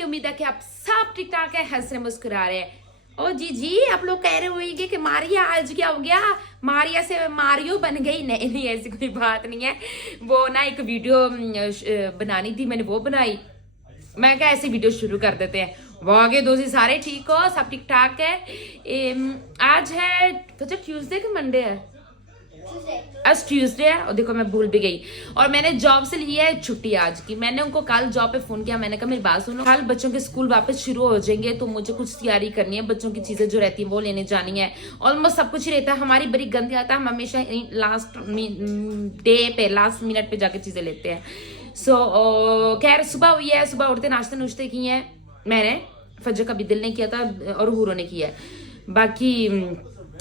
के उम्मीद है कि आप सब ठीक ठाक है, हंस रहे मुस्कुरा रहे हैं। ओ जी आप लोग कह रहे होंगे कि मारिया आज क्या हो गया, मारिया से मारियो बन गई। नहीं नहीं, ऐसी कोई बात नहीं है। वो ना एक वीडियो बनानी थी, मैंने वो बनाई। मैं क्या ऐसे वीडियो शुरू कर देते हैं। वो आगे दोस्त सारे ठीक हो, सब ठीक ठाक है। आज है ट्यूसडे कि मंडे है? आज ट्यूसडे है। और देखो मैं भूल भी गई। और मैंने जॉब से ली है छुट्टी आज की। मैंने उनको कल जॉब पे फोन किया, मैंने कहा मेरी बात सुनो, कल बच्चों के स्कूल वापस शुरू हो जाएंगे तो मुझे कुछ तैयारी करनी है, बच्चों की चीजें जो रहती है वो लेने जानी है। ऑलमोस्ट सब कुछ ही रहता है, हमारी बड़ी गंदी आता है, हम हमेशा लास्ट डे पे लास्ट मिनट पे जाके चीजें लेते हैं। सो खैर सुबह हुई है, सुबह उठते नाश्ते नुश्ते किए हैं मैंने, फजर का भी दिल ने किया था और हूरों ने किया है। बाकी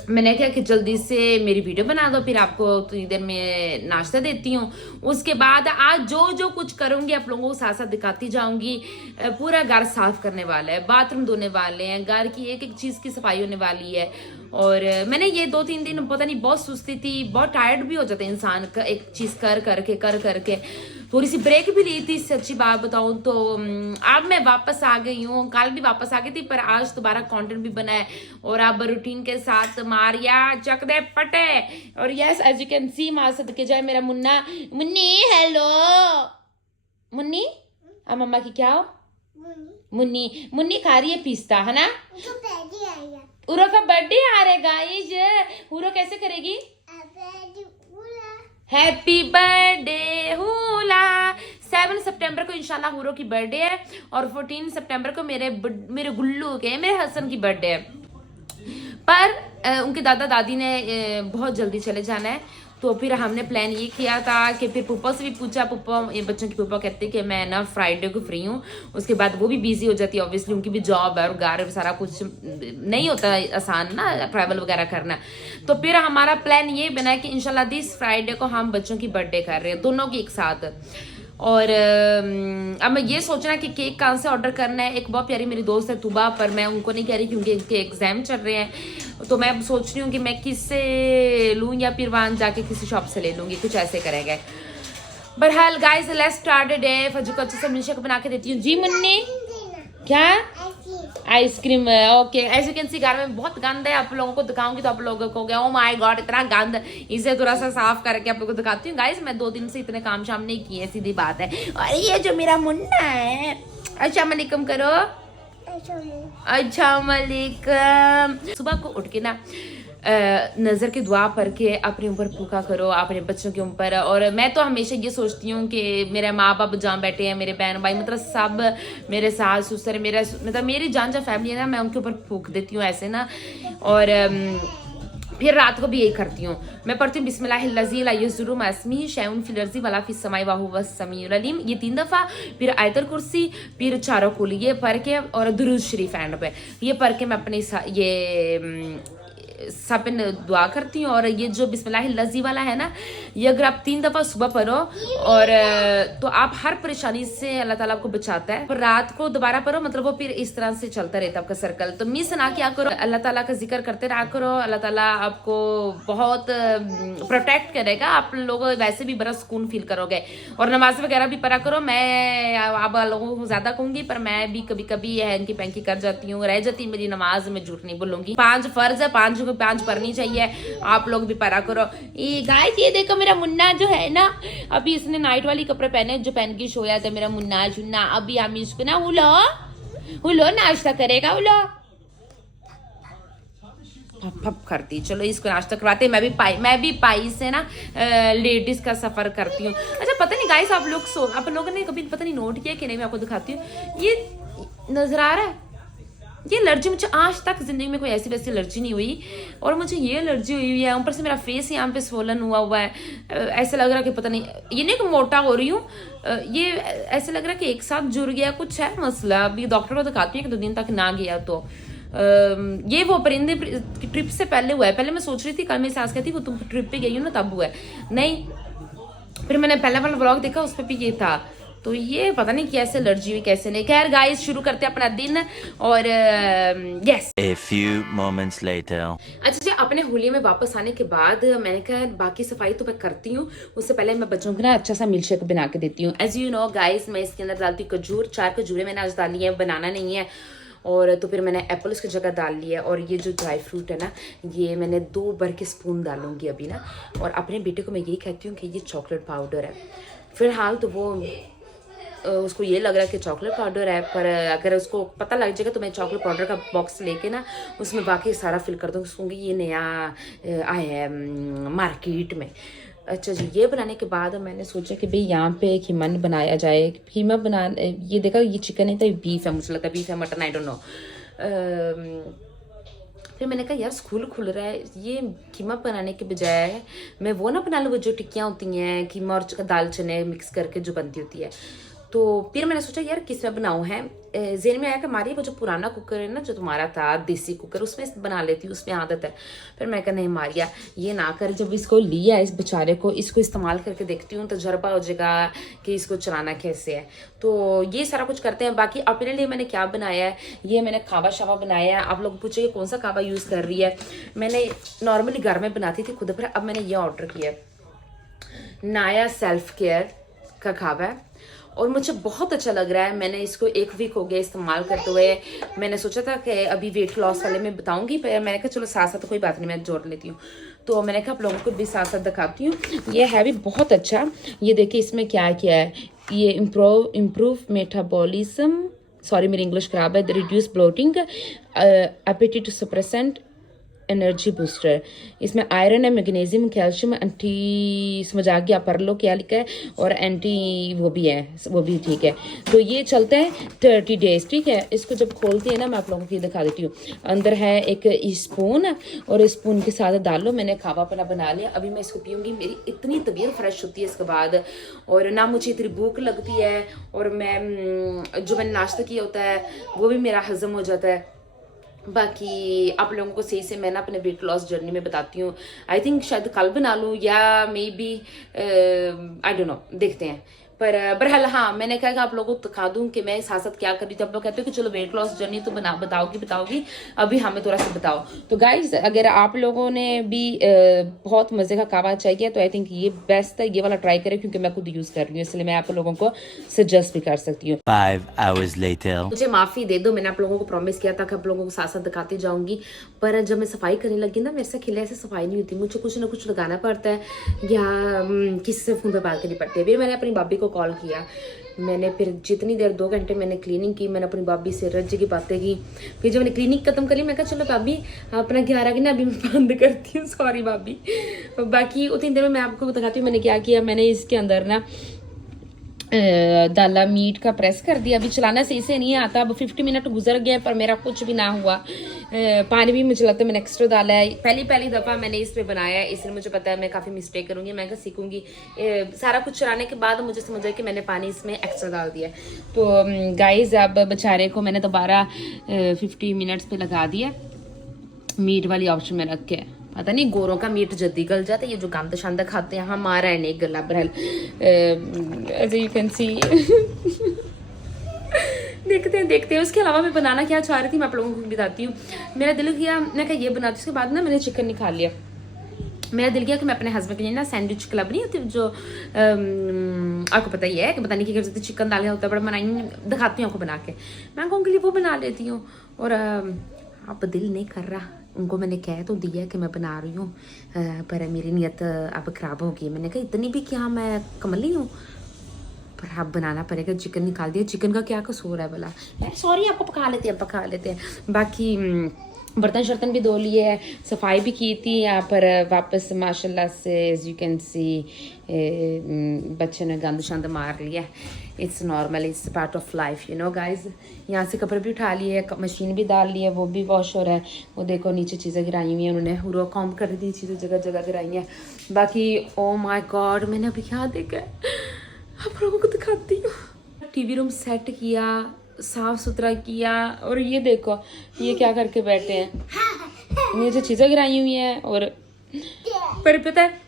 मैंने कहा कि जल्दी से मेरी वीडियो बना दो, फिर आपको थोड़ी देर में नाश्ता देती हूँ। उसके बाद आज जो कुछ करूँगी आप लोगों को साथ साथ दिखाती जाऊंगी। पूरा घर साफ करने वाला है, बाथरूम धोने वाले हैं, घर की एक एक चीज़ की सफाई होने वाली है। और मैंने ये 2-3 दिन पता नहीं बहुत सुस्ती थी, बहुत टायर्ड भी हो जाता है इंसान का एक चीज़ कर करके। थोड़ी सी ब्रेक भी ली थी, सच्ची बात बताऊं तो। अब मैं वापस आ गई हूँ, कल भी वापस आ गई थी, पर आज दोबारा कंटेंट भी बना है और अब रूटीन के साथ मारिया चक दे पटे। और yes as you can see मां सदके जाए मेरा मुन्ना। मुन्नी हेलो मुन्नी, अब मम्मा की क्या हो? मुन्नी मुन्नी खा रही है पिस्ता, है ना? उरो का बर्थडे आ रहा है गाइस। उरो कैसे करेगी? Happy birthday hula. 7 सितंबर को इंशाल्लाह हुरो की बर्थडे है और 14 सितंबर को मेरे गुल्लू के, मेरे हसन की बर्थडे है। पर उनके दादा दादी ने बहुत जल्दी चले जाना है, तो फिर हमने प्लान ये किया था कि फिर पुप्पा से भी पूछा। पुप्पा, ये बच्चों की पुप्पा कहते हैं कि मैं ना फ्राइडे को फ्री हूँ। उसके बाद वो भी बिजी हो जाती है, ऑब्वियसली उनकी भी जॉब है और घर सारा कुछ नहीं होता आसान ना, ट्रैवल वगैरह करना। तो फिर हमारा प्लान ये बना है कि इंशाल्लाह दिस फ्राइडे को हम बच्चों की बर्थडे कर रहे हैं, दोनों की एक साथ। और अब मैं ये सोचना कि केक कहाँ से ऑर्डर करना है। एक बहुत प्यारी मेरी दोस्त है तुबा, पर मैं उनको नहीं कह रही क्योंकि इनके एग्जाम चल रहे हैं। तो मैं सोच रही हूँ कि मैं किससे लूँ या फिर वहाँ जाके किसी शॉप से ले लूँगी, कुछ ऐसे करेंगे। बहरहाल guys let's start the day. फजू को अच्छे से मिल्कशेक बना के देती हूँ। जी मुन्नी क्या? Ice cream. Okay as you can see घर में बहुत गंद है, आप लोगों को दिखाऊंगी तो आप लोगों को कहोगे ओ माय गॉड इतना गंद। इसे थोड़ा सा साफ करके आप लोगों को दिखाती हूँ। गाइस मैं 2 दिन से इतने काम शाम नहीं किए, सीधी बात है। और ये जो मेरा मुन्ना है, अस्सलाम वालेकुम करो। अच्छा वालेकुम। सुबह को उठ के ना नज़र की दुआ पढ़ के अपने ऊपर फूका करो, अपने बच्चों के ऊपर। और मैं तो हमेशा ये सोचती हूँ कि मेरे माँ बाप जहाँ बैठे हैं, मेरे बहन भाई, मतलब सब मेरे सास ससुर, मेरा मतलब मेरी जान जा फैमिली है ना, मैं उनके ऊपर फूक देती हूँ ऐसे ना। और फिर रात को भी यही करती हूँ। मैं पढ़ती हूँ बिस्मिल्लाहिर्रहमानिर्रहीम ला यज़ुरु मस्मी शैउन फिल अर्ज़ि वला फिस समाई व हुवा समीउल अलीम, ये 3 दफ़ा। फिर आयतुल कुर्सी, फिर चारों कुल, ये पढ़ के और दुरूद शरीफ एंड पे, ये पढ़ के मैं अपनी ये सब दुआ करती हूँ। और ये जो बिस्मिल्लाहिर्रहमानिर्रहीम वाला है ना, ये अगर आप 3 दफ़ा सुबह पढ़ो और तो आप हर परेशानी से अल्लाह ताला आपको बचाता है। पर रात को दोबारा पढ़ो, मतलब वो फिर इस तरह से चलता रहता है आपका सर्कल। तो मिस ना क्या करो, अल्लाह ताला का जिक्र करते रहा करो, अल्लाह ताला आपको बहुत प्रोटेक्ट करेगा। आप लोग वैसे भी बड़ा सुकून फील करोगे। और नमाज वगैरह भी पढ़ा करो। मैं आप लोगों को ज्यादा कहूंगी, पर मैं भी कभी कभी हैंकी पैंकी कर जाती हूँ, रह जाती मेरी नमाज, में झूठ नहीं बोलूंगी। 5 फर्ज है, 5 पढ़नी चाहिए, आप लोग भी पढ़ा करो। ये गाइस ये देखो मेरा मुन्ना जो है ना, अभी इसने नाइट वाली कपड़े पहने जो पहन के सोया था मेरा मुन्ना चुन्ना। अभी हम इसको ना हुलो नाश्ता करेगा, हुलो फप करती। चलो इसको नाश्ता करवाते। मैं भी पाई से ना लेडीज का सफर करती हूँ। अच्छा पता नहीं गाइस आप लोगों ने कभी पता नहीं नोट किया कि नहीं, मैं आपको दिखाती हूँ। ये नजर आ रहा है, ये एलर्जी मुझे आज तक जिंदगी में कोई ऐसी वैसी एलर्जी नहीं हुई, और मुझे ये एलर्जी हुई है। ऊपर से मेरा फेस यहाँ पे स्वोलन हुआ है। ऐसा लग रहा है कि पता नहीं, ये नहीं कि मोटा हो रही हूँ, ये ऐसा लग रहा है कि एक साथ जुड़ गया, कुछ है मसला। अभी डॉक्टर को दिखाती हूँ कि 2 दिन तक ना गया तो। ये वो परिंदे की ट्रिप से पहले हुआ है। पहले मैं सोच रही थी, कल मेरी सास कहती वो तुम ट्रिप पे गई हो ना तब हुआ है, नहीं। फिर मैंने पहला वाला व्लॉग देखा, उस पर भी ये था। तो ये पता नहीं कैसे एलर्जी हुई कैसे नहीं। खैर गाइस शुरू करते हैं अपना दिन। और yes A few moments later. अच्छा जी अपने होली में वापस आने के बाद मैंने कहा बाकी सफाई तो मैं करती हूँ, उससे पहले मैं बच्चों को ना अच्छा सा मिल्क शेक बना के देती हूँ। एज यू नो गाइस, मैं इसके अंदर डालती हूँ खजूर, 4 खजूरें मैंने आज डाली है, बनाना नहीं है। और तो फिर मैंने एप्पल उसकी जगह डाल लिया। और ये जो ड्राई फ्रूट है ना, ये मैंने 2 भर के स्पून डालूंगी अभी ना। और अपने बेटे को मैं यही कहती हूँ कि ये चॉकलेट पाउडर है। फिलहाल तो वो उसको ये लग रहा है कि चॉकलेट पाउडर है, पर अगर उसको पता लग जाएगा तो मैं चॉकलेट पाउडर का बॉक्स लेके ना उसमें बाकी सारा फिल कर दूँगी। उसको ये नया आया है मार्केट में। अच्छा जी, ये बनाने के बाद मैंने सोचा कि भाई यहाँ पे कीमा बनाया जाए। कीमा बना, ये देखा ये चिकन है तो बीफ है, मुझे लगता है बीफ है, मटन आई डोंट नो। फिर मैंने कहा यार स्कूल खुल रहा है, ये कीमा बनाने के बजाय मैं वो ना बना लूँ, वो जो टिक्कियाँ होती हैं कीमा और दाल चने मिक्स करके जो बनती होती है। तो फिर मैंने सोचा यार किस में बनाऊँ है। ज़हन में आया कि हमारी वो जो पुराना कुकर है ना, जो तुम्हारा था देसी कुकर, उसमें बना लेती हूँ, उसमें आदत है। फिर मैं कहा नहीं मारिया ये ना कर, जब इसको लिया इस बेचारे को, इसको इस्तेमाल करके देखती हूँ, तजर्बा हो जाएगा कि इसको चलाना कैसे है। तो ये सारा कुछ करते हैं। बाकी अपने लिए मैंने क्या बनाया है, ये मैंने खावा शावा बनाया है। आप लोग पूछेंगे कौन सा खावा यूज़ कर रही है। मैंने नॉर्मली घर में बनाती थी खुद पर, अब मैंने ये ऑर्डर किया है, नाया सेल्फ केयर का खावा है और मुझे बहुत अच्छा लग रहा है। मैंने इसको 1 वीक हो गया इस्तेमाल करते हुए। मैंने सोचा था कि अभी वेट लॉस वाले में बताऊंगी, पर मैंने कहा चलो साथ साथ कोई बात नहीं, मैं जोड़ लेती हूँ। तो मैंने कहा आप लोगों को भी साथ साथ दिखाती हूँ। ये है भी बहुत अच्छा। ये देखिए इसमें क्या क्या है। ये इम्प्रूव मेटाबॉलिज्म, सॉरी मेरी इंग्लिश खराब है, reduce bloating, appetite suppressant, energy booster. इसमें आयरन है, मैग्नीशियम, कैल्शियम, एंटी, समझ आ गया पढ़ लो क्या लिखा है, और एंटी वो भी है, वो भी ठीक है। तो ये चलता है 30 डेज, ठीक है। इसको जब खोलती है ना, मैं आप लोगों को ये दिखा देती हूँ। अंदर है एक स्पून और स्पून के साथ डालो। मैंने खावा पना बना लिया, अभी मैं इसको पीऊँगी। मेरी इतनी तबीयत फ्रेश होती है इसके बाद, और ना मुझे इतनी भूख लगती है, और मैं जो मैंने नाश्ता किया होता है वो भी मेरा हजम हो जाता है। बाकी आप लोगों को सही से मैं ना अपने वेट लॉस जर्नी में बताती हूँ। आई थिंक शायद कल बना लूँ या maybe I don't know, देखते हैं। पर बहरहाल हाँ, मैंने कहा कि आप लोगों को दिखा दूँ कि मैं साथ साथ क्या कर रही थी। आप लोग कहते हो कि चलो वेट लॉस जर्नी तो बताओगी, अभी हमें थोड़ा सा बताओ। तो गाइज अगर आप लोगों ने भी बहुत मज़े का कावा चाहिए तो आई थिंक ये बेस्ट है, ये वाला ट्राई करें, क्योंकि मैं खुद यूज़ कर रही हूँ, इसलिए मैं आप लोगों को सजेस्ट भी कर सकती हूँ। 5 hours later. मुझे माफ़ी दे दो, मैंने आप लोगों को प्रॉमिस किया था कि आप लोगों को साथ साथ दिखाती जाऊंगी, पर जब मैं सफाई करने लगी ना, मेरे से खिले ऐसे सफाई नहीं होती। मुझे कुछ ना कुछ लगाना पड़ता है या किसी से फ़ोन पे बात करनी पड़ती है। फिर मैंने अपनी भाभी को कॉल किया, मैंने फिर जितनी देर 2 घंटे मैंने क्लीनिंग की, मैंने अपनी भाभी से रज्जे की बातें की। फिर जब मैंने क्लीनिंग खत्म करी, मैं कहा चलो भाभी अपना 11 की ना अभी मैं बंद करती हूँ, सॉरी भाभी। बाकी उतनी देर में मैं आपको दिखाती हूँ मैंने क्या किया। मैंने इसके अंदर ना दाला मीट का प्रेस कर दिया। अभी चलाना सही से नहीं आता। अब 50 मिनट गुजर गए पर मेरा कुछ भी ना हुआ। पानी भी मुझे लगता है मैंने एक्स्ट्रा डाला है। पहली दफ़ा मैंने इसमें बनाया है, इसलिए मुझे पता है मैं काफ़ी मिस्टेक करूँगी। मैं सीखूंगी सारा कुछ चलाने के बाद मुझे समझ आया कि मैंने पानी इसमें एक्स्ट्रा डाल दिया। तो गाइज अब बेचारे को मैंने दोबारा 50 मिनट्स पे लगा दिया, मीट वाली ऑप्शन में रख के। पता नहीं गोरों का मीट जल्दी गल जाता है, ये जो गंद शांदा खाते हैं हमारा है नहीं गला। बहरहाल एज यू कैन सी देखते हैं। उसके अलावा मैं बनाना क्या चाह रही थी मैं आप लोगों को बताती हूँ। मेरा दिल किया मैं क्या ये बनाती, उसके बाद ना मैंने चिकन निकाल लिया। मेरा दिल किया कि मैं अपने हस्बैंड के लिए ना सैंडविच क्लब नहीं होती जो आपको पता ही है कि बताने की कर सकती, चिकन डाल होता है, बड़ा बनाई दिखाती हूँ आपको बना के। मैं उनके लिए वो बना लेती हूँ। और अब दिल नहीं कर रहा, उनको मैंने कह तो दिया कि मैं बना रही हूँ, पर मेरी नीयत अब ख़राब हो गई। मैंने कहा इतनी भी क्या मैं कमली हूँ, पर अब बनाना पड़ेगा। चिकन निकाल दिया, चिकन का क्या कसूर है भला। सॉरी आपको पका लेते हैं। बाकी बर्तन शर्तन भी धो लिए है, सफाई भी की थी यहाँ पर वापस माशाल्लाह से। एज यू कैन सी बच्चे ने गंद शंद मार लिया। It's normal, it's part of life, you know guys. यहाँ से कपड़े भी उठा लिए, मशीन भी डाल ली है, वो भी वॉश हो रहा है। वो देखो नीचे चीज़ें गिराई हुई हैं उन्होंने, हुआ कॉम कर दी, चीज़ें जगह जगह गिराई हैं। बाकी ओ माय गॉड, मैंने अभी क्या देखा आप लोगों को दिखाती हूँ। टीवी रूम सेट किया, साफ सुथरा किया, और ये देखो ये क्या करके बैठे हैं। नीचे चीज़ें गिराई हुई हैं। और पर पता है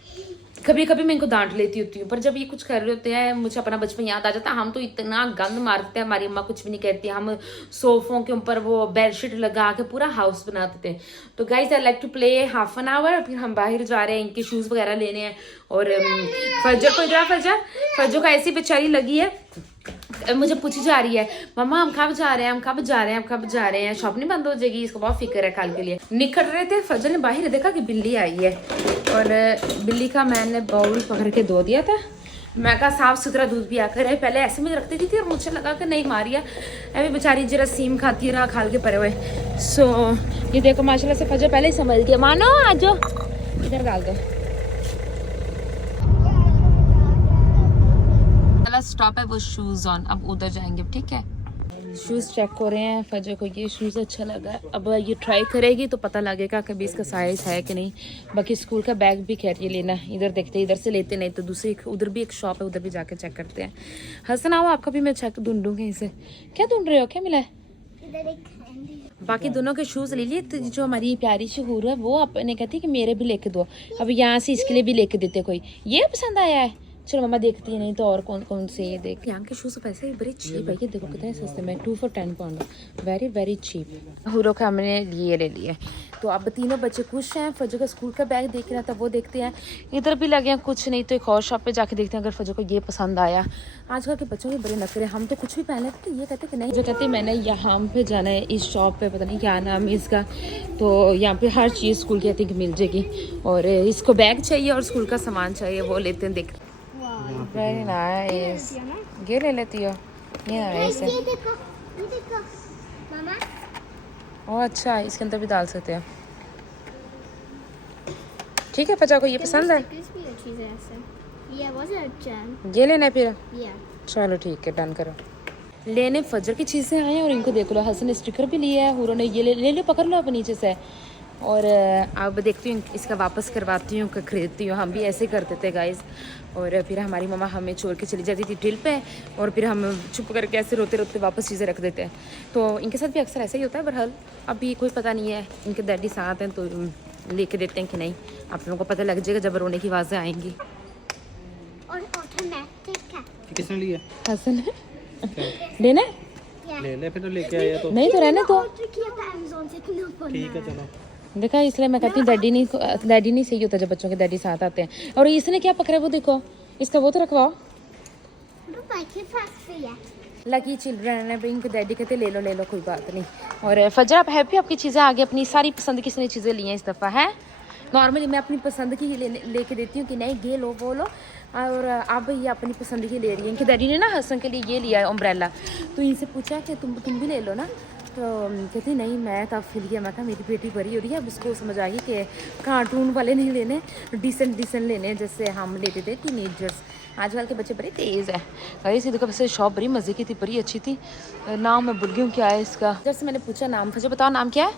कभी कभी मैं इनको डांट लेती होती हूँ, पर जब ये कुछ कर रहे होते हैं मुझे अपना बचपन याद आ जाता है। हम तो इतना गंद मारते हैं, हमारी अम्मा कुछ भी नहीं कहती। हम सोफों के ऊपर वो बेडशीट लगा के पूरा हाउस बनाते थे। तो guys I like to play half an hour, फिर हम बाहर जा रहे हैं, इनके शूज़ वगैरह लेने हैं। और फजर को इधर, फजर को ऐसी बेचारी लगी है, मुझे पूछी जा रही है मम्मा हम कब जा रहे हैं, हम कब जा रहे हैं, हम कब जा रहे हैं, शॉप नहीं बंद हो जाएगी। इसको बहुत फिक्र है कल के लिए। निकल रहे थे, फजल ने बाहर देखा कि बिल्ली आई है, और बिल्ली का मैंने बाउल पकड़ के धो दिया था। मैं कहा साफ सुथरा दूध भी आकर है, पहले ऐसे में रखती थी और मुझे लगा कि नहीं मारिया अभी बेचारी जरा सीम खाती है, रहा खाल के परे हुए। सो ये देखो माशाल्लाह से फजल पहले ही समझ गया। मानो आ जाओ, इधर डाल दो। स्टॉप है वो शूज ऑन, अब उधर जाएंगे, ठीक है। शूज़ चेक हो रहे हैं, फजर को ये शूज़ अच्छा लगा। अब ये ट्राई करेगी तो पता लगेगा कभी इसका साइज़ है कि नहीं। बाकी स्कूल का बैग भी खैर ये लेना, इधर देखते हैं, इधर से लेते नहीं तो दूसरी उधर भी एक शॉप है, उधर भी जाके चेक करते हैं। हसन आओ, आपका भी मैं चेक ढूंढूंगी इसे। क्या ढूंढ रहे हो, क्या मिला है? बाकी दोनों के शूज़ ले लिए। तो जो हमारी प्यारी शहूर है वो अपने कहती है कि मेरे भी लेके दो। अब यहाँ से इसके लिए भी लेके देते कोई। ये पसंद आया है, चलो मम्मा देखती है, नहीं तो और कौन कौन से ये देख। यहाँ के शूज़ पैसे भी बड़े चीप है, ये देखो कितने सस्ते में, 2 for 10 pound, very very cheap. हुरो का हमने लिए ले लिए। तो अब तीनों बच्चे खुश हैं। फजर का स्कूल का बैग देख रहा था, वो देखते हैं। इधर भी लगे हैं कुछ, नहीं तो एक और शॉप पे जाके देखते हैं अगर फजर को ये पसंद आया। आजकल के बच्चों के बड़े नखरे, हम तो कुछ भी पहन लेते तो ये कहते कि नहीं, जो कहते मैंने यहाँ पे जाना है, इस शॉप पे पता नहीं क्या नाम है इसका, तो यहाँ पे हर चीज़ स्कूल की आती मिल जाएगी। और इसको बैग चाहिए और स्कूल का सामान चाहिए, वो लेते हैं। देख वेरी नाइस, ये ले लेती हो, ये नाइस है। ये देखो मामा। ओह अच्छा, इसके अंदर भी डाल सकते हैं। ठीक है, फजा को ये पसंद है, ये लेना है फिर। चलो ठीक है, डन करो। लेने फजर की चीज़ें आए हैं और इनको देख लो, हसन ने स्टिकर भी लिया है, हुरो ने ये ले लो, पकड़ लो आप नीचे से। और अब देखती हूँ इसका वापस करवाती हूँ, खरीदती हूँ। हम भी ऐसे करते थे गाइस। और फिर हमारी मम्मा हमें छोड़ के चली जाती थी टिल पे, और फिर हम चुप करके ऐसे रोते रोते वापस चीज़ें रख देते हैं। तो इनके साथ भी अक्सर ऐसा ही होता है। बहरहाल अभी कोई पता नहीं है, इनके डैडी साथ हैं तो लेके देते हैं कि नहीं, आप लोगों को पता लग जाएगा जब रोने की आवाज़ें आएंगी। किसने लिया? हसन लेना ले ले, फिर तो लेके आया तो नहीं तो रहने तो ठीक है। चलो देखा, इसलिए मैं कहती हूँ डैडी नहीं सही होता जब बच्चों के डैडी साथ आते हैं। और इसने क्या पकड़ा है वो देखो, इसका वो तो रखवाओ। लकी चिल्ड्रन है, इनके डैडी कहते ले लो कोई बात नहीं। और फजर आप हैप्पी, आपकी चीज़ें आगे अपनी सारी पसंद की चीज़ें ली हैं इस दफ़ा है। नॉर्मली मैं अपनी पसंद की ही लेके देती हूँ कि नहीं ये लो वो लो, और अब ये अपनी पसंद की ले रही है। इनके डैडी ने ना हसन के लिए ये लिया है अम्ब्रेला, तो इनसे पूछा कि तुम भी ले लो ना, तो कहती नहीं मैं तब फिर लिया। मैं कहा मेरी बेटी बड़ी हो रही है, अब उसको समझ आ गई कि कार्टून वाले नहीं लेने, डिसेंट लेने जैसे हम लेते थे टीनेजर्स। आजकल के बच्चे बड़े तेज़ है। इसी देखो वैसे शॉप बड़ी मज़े की थी, बड़ी अच्छी थी। नाम मैं भूल गई हूँ क्या है इसका। जैसे मैंने पूछा नाम, फिर बताओ नाम क्या है?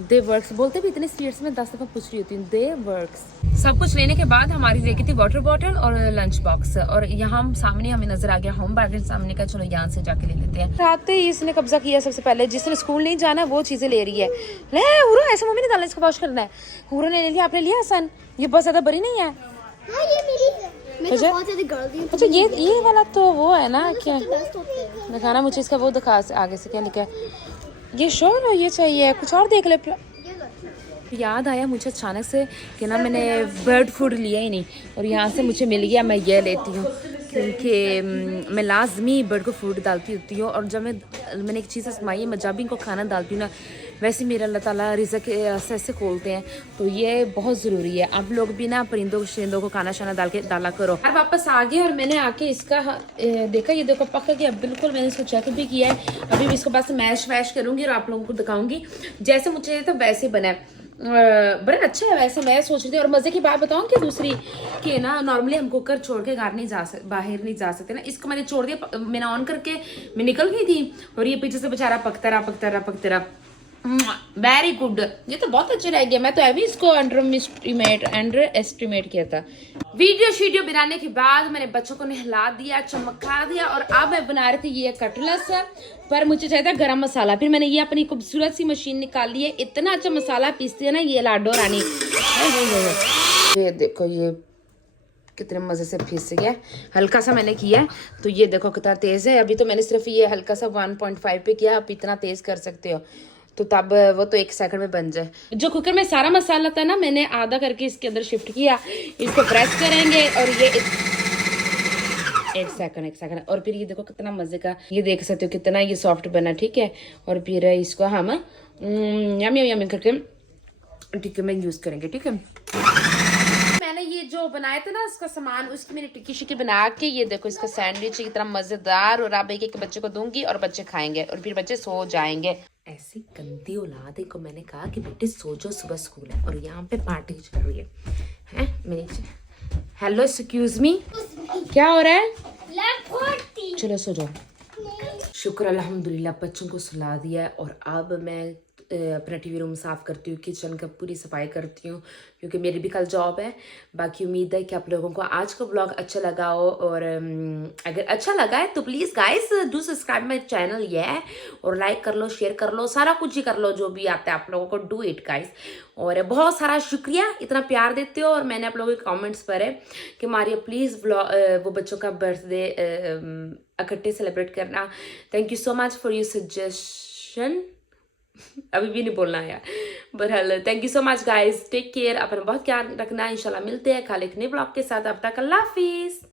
दे वर्क्स। बोलते भी इतने स्पीड में 10 दफ़ा पूछ रही होती हूँ, दे वर्क्स। सब कुछ लेने के बाद हमारी लेके थी वाटर बॉटल और लंच बॉक्स, और यहाँ सामने हमें नजर आ गया होम बार्गेन। सामने का चलो यहाँ से जाके ले लेते हैं। आते ही इसने कब्जा किया सबसे पहले, जिसने स्कूल नहीं जाना वो चीजें ले रही है। ले हुरो, ऐसे मम्मी ने डालना, इसको वॉश करना है। हुरो ने ले लिया, आपने लिया हसन? ये बहुत ज्यादा बड़ी नहीं है। अच्छा ये वाला तो वो है ना, क्या दिखाना मुझे इसका, वो दिखा आगे से क्या लिखा है। ये शोर है, ये चाहिए, कुछ और देख ले। याद आया मुझे अचानक से कि ना मैंने बर्ड फूड लिया ही नहीं, और यहाँ से मुझे मिल गया, मैं ये लेती हूँ क्योंकि मैं लाजमी बर्ड को फूड डालती होती हूँ। और जब मैंने एक चीज़ आजमाई है, मैं जब भी इनको खाना डालती हूँ ना, वैसे मेरा अल्लाह ताला रिज़्क़ ऐसे खोलते हैं, तो ये बहुत ज़रूरी है। आप लोग भी ना परिंदों शरिंदों को खाना शाना डाला करो। यार वापस आ गए और मैंने आके इसका देखा, ये देखो पक्का कि अब बिल्कुल मैंने इसको चेक भी किया है। अभी भी इसको बस मैश वैश करूँगी और आप लोगों को दिखाऊंगी जैसे मुझे तो वैसे बना है। बड़ा अच्छा है वैसे, मैं सोच रही थी। और मज़े की बात बताऊँ कि दूसरी कि ना नॉर्मली हम कुकर छोड़ के बाहर नहीं जा सकते ना, इसको मैंने छोड़ दिया, मैंने ऑन करके मैं निकल गई थी, और ये पीछे से बेचारा पकता रहा। वेरी गुड, ये तो बहुत अच्छा रह गया। मैं तो अभी इसको अंडर एस्टिमेट किया था। वीडियो बनाने के बाद मैंने बच्चों को नहला दिया, चमका दिया, और अब मैं बना रही थी ये कटलेट्स, पर मुझे चाहिए था गरम मसाला। फिर मैंने ये अपनी खूबसूरत सी मशीन निकाल ली है, इतना अच्छा मसाला पीसती है ना ये लाडो रानी। ये देखो ये कितने मज़े से फिस गया। हल्का सा मैंने किया है, तो ये देखो कितना तेज़ है। अभी तो मैंने सिर्फ ये हल्का सा 1.5 पे किया, आप इतना तेज़ कर सकते हो तो तब वो तो 1 सेकंड में बन जाए। जो कुकर में सारा मसाला था ना, मैंने आधा करके इसके अंदर शिफ्ट किया। इसको प्रेस करेंगे और ये एक सेकंड और फिर ये देखो कितना मजे का, ये देख सकते हो कितना ये सॉफ्ट बना, ठीक है। और फिर इसको हम यमी यमी करके टिक्की में यूज करेंगे, ठीक है। मैंने ये जो बनाया था ना उसका सामान, उसकी मैंने टिक्की शिक्की बना के, ये देखो इसका सैंडविच इतना मजेदार, और अब एक बच्चे को दूंगी और बच्चे खाएंगे और फिर बच्चे सो जाएंगे। ऐसी गंदी औलाद को मैंने कहा कि बेटे सो जाओ, सुबह स्कूल है और यहाँ पे पार्टी चल रही है मेरी। हेलो एक्सक्यूज मी, क्या हो रहा है? चलो सो जाओ। शुक्र अल्हम्दुलिल्लाह बच्चों को सुला दिया है और अब मैं अपना टीवी रूम साफ़ करती हूँ, किचन का पूरी सफाई करती हूँ क्योंकि मेरी भी कल जॉब है। बाकी उम्मीद है कि आप लोगों को आज का ब्लॉग अच्छा लगा हो, और अगर अच्छा लगा है तो please guys do subscribe my channel और लाइक कर लो, शेयर कर लो, सारा कुछ ही कर लो, जो भी आता है आप लोगों को, डू इट गाइस। और बहुत सारा शुक्रिया, इतना प्यार देते हो। और मैंने आप लोगों के कमेंट्स पढ़े कि मारिया प्लीज़ वो बच्चों का बर्थडे इकट्ठे सेलिब्रेट करना। Thank you so much for your suggestion. अभी भी नहीं बोलना है, बहरहाल thank you so much guys, take care, अपना बहुत ख्याल रखना। इंशाल्लाह मिलते हैं कल एक नए ब्लॉग के साथ। अब तक अल्लाह हाफिज।